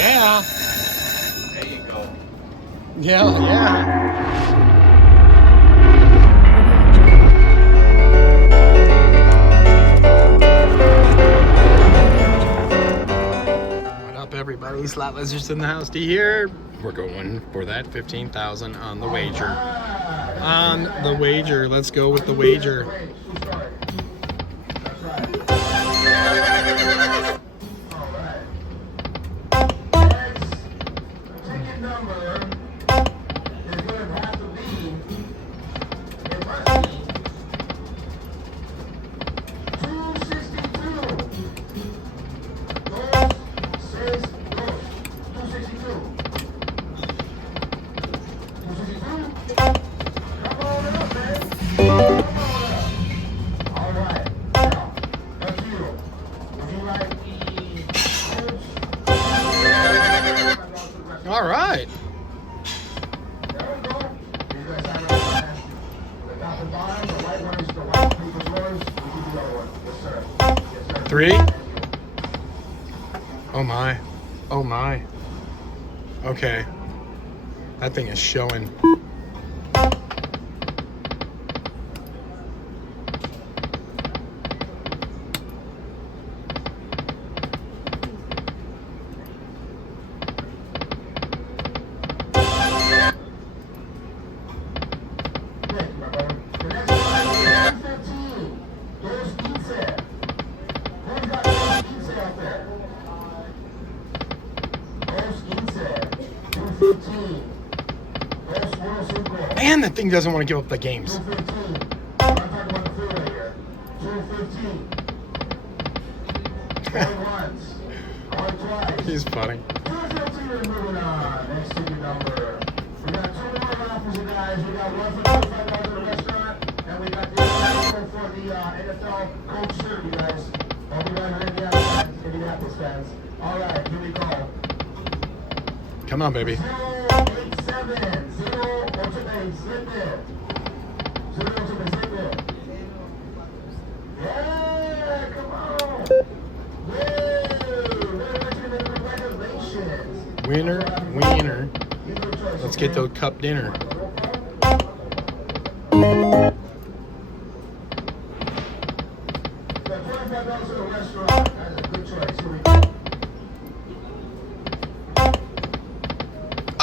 Yeah. There you go. Yeah. What up, everybody? Slot Lizards in the house. D here. We're going for that 15,000 on the wager. On the wager. Let's go with the wager. All right. Three. Oh my. Oh my. Okay. That thing is showing. Man, that thing doesn't want to give up the games. He's funny. Come on, baby. Winner, wiener. Let's get the cup dinner.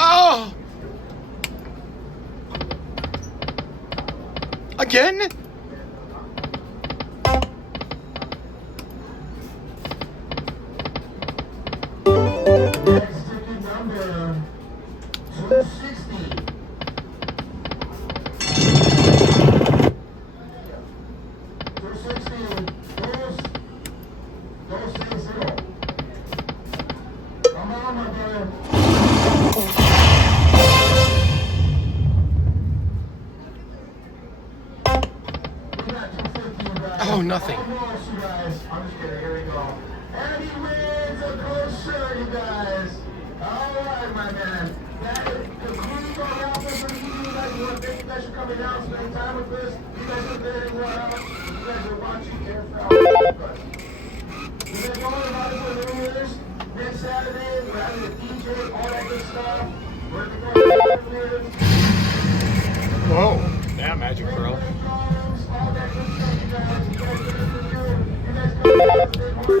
Oh! Again? Oh, nothing. I'm just kidding. Here we go. And he wins a gold shirt, you guys. All right, my man. That concludes our raffle for the evening. You guys want to thank you guys for coming out, spending time with us. You guys are very well. You guys are watching NFL. You guys all invited for New Year's. Next Saturday, we're having a DJ, all that good stuff. We're looking forward to New Year's. Whoa, that magic pearl.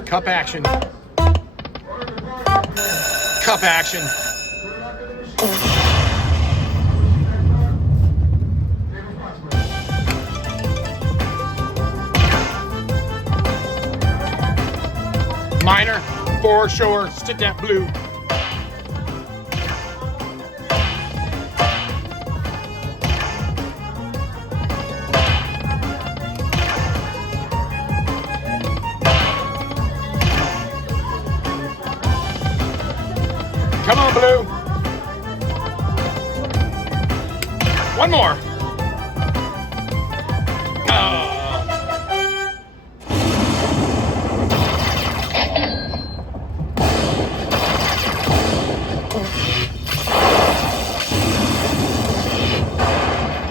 Cup action. Cup action. Minor, for sure. Stick that blue. Come on, blue. One more.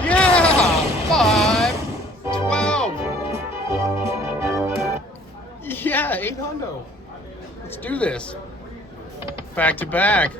Yeah, 512. Yeah, 800. Let's do this. back to back.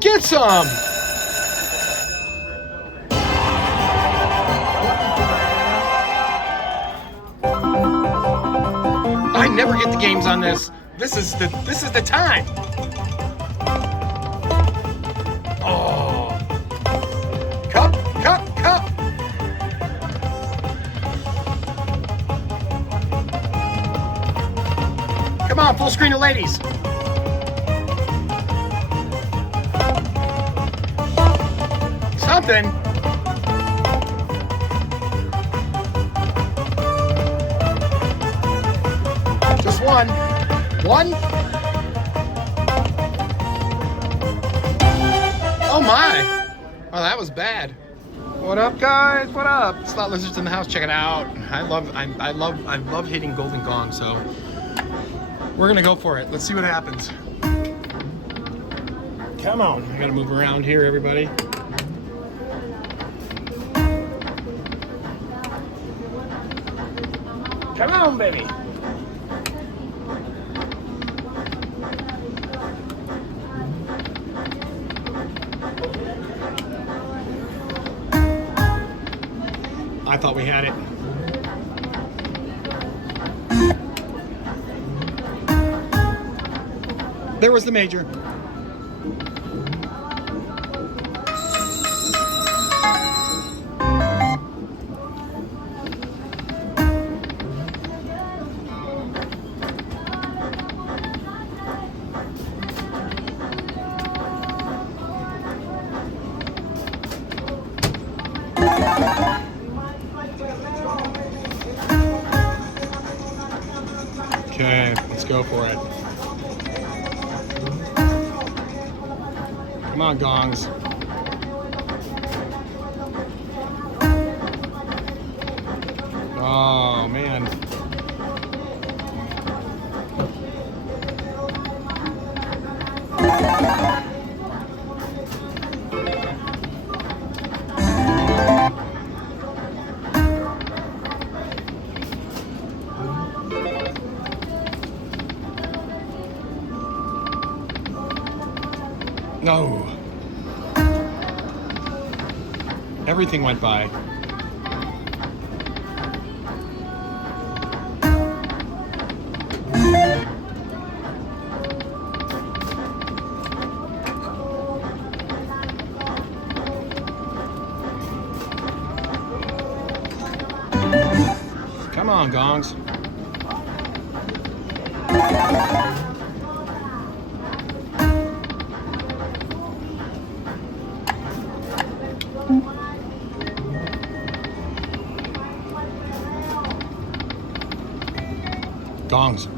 Get some! I never get the games on this. This is the time. Oh. Cup. Come on, full screen of ladies. Something. Just one. Oh my. Oh, that was bad. What up, guys? What up? Slot Lizards in the house. Check it out. I love hitting Golden Gong, so we're gonna go for it. Let's see what happens. Come on. I gotta move around here, everybody. Come on, baby. I thought we had it. There was the major. Okay, let's go for it. Come on, gongs. Oh, man. No. Everything went by. Come on, gongs. Gongs.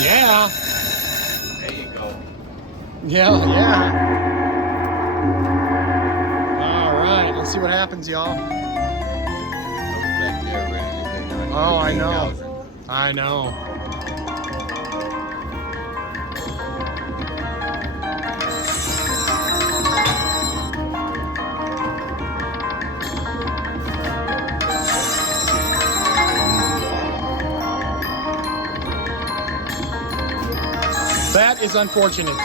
Yeah. There you go. Yeah. All right, let's see what happens, y'all. Back there ready to hit on Oh, I know. 15,000. I know. That is unfortunate.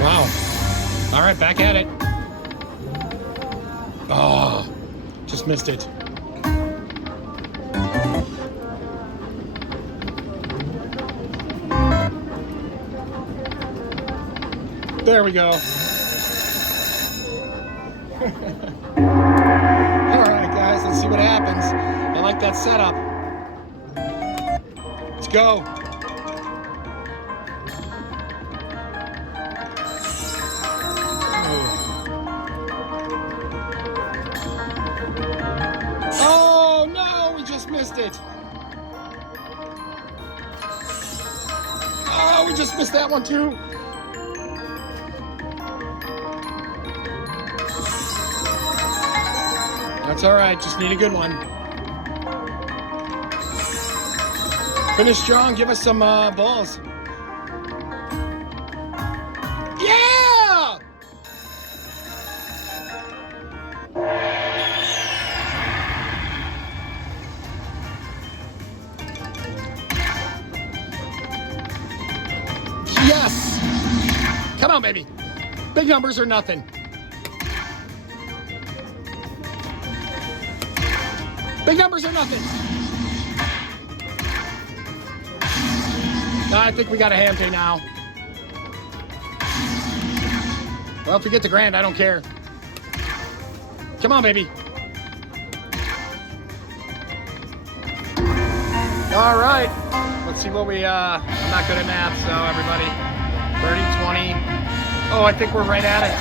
Wow. All right, back at it. Oh, just missed it. There we go. All right, guys, let's see what happens. I like that setup. Go. Oh no, we just missed it. Oh, we just missed that one too. That's all right, just need a good one. Finish strong, give us some balls. Yeah! Yes! Come on, baby. Big numbers or nothing. Big numbers or nothing. I think we got a ham pay now. Well, if we get the grand, I don't care. Come on, baby. All right. Let's see what we, I'm not good at math, so everybody. 30, 20. Oh, I think we're right at it.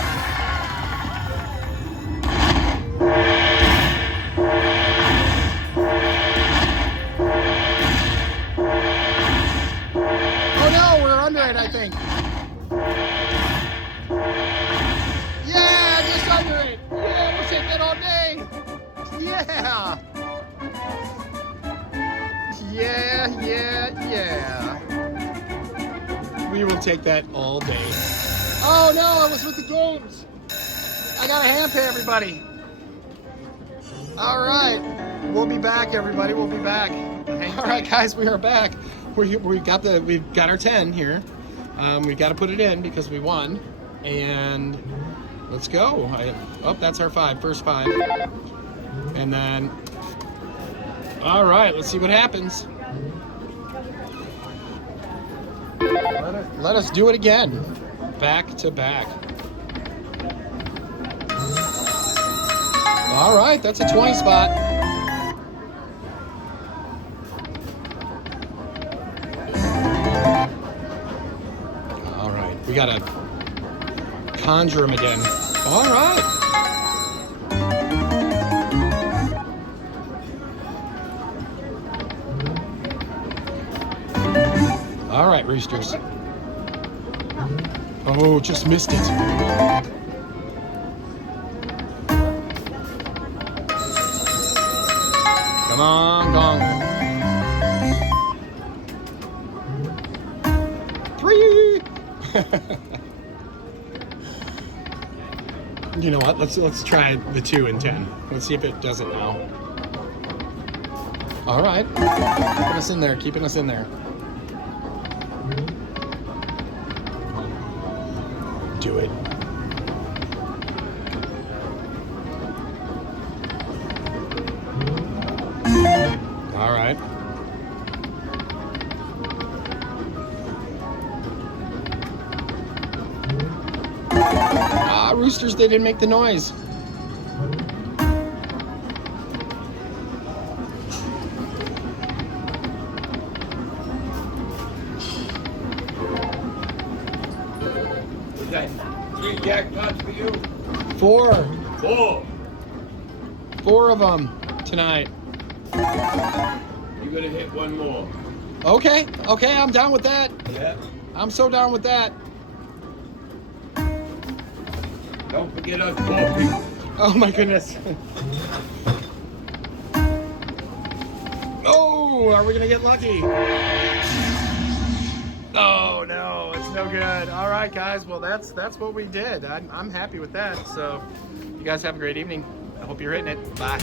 I think. Yeah, just under it. Yeah, we'll take that all day. Yeah. Yeah. We will take that all day. Oh no, I was with the games. I got a hand pay, everybody. All right. We'll be back, everybody. We'll be back. All right, guys, we are back. We've got our 10 here. We got to put it in because we won, and let's go. Oh, that's our 5, first 5, and then all right, let's see what happens. Let us do it again, back to back. All right, that's a 20 spot. We gotta conjure him again. All right. All right, Roosters. Oh, just missed it. Come on, Gong. 3. You know what? Let's try the 2 and 10. Let's see if it does it now. All right, keeping us in there. Keeping us in there. Do it. All right. Roosters, they didn't make the noise. Is that 3 jackpots for you? 4. 4. 4 of them tonight. You're gonna hit one more. Okay, I'm down with that. Yeah. I'm so down with that. Don't forget us poor people. Oh my goodness. Oh, are we gonna get lucky? Oh no, it's no good. All right, guys. Well, that's what we did. I'm happy with that. So, you guys have a great evening. I hope you're hitting it. Bye.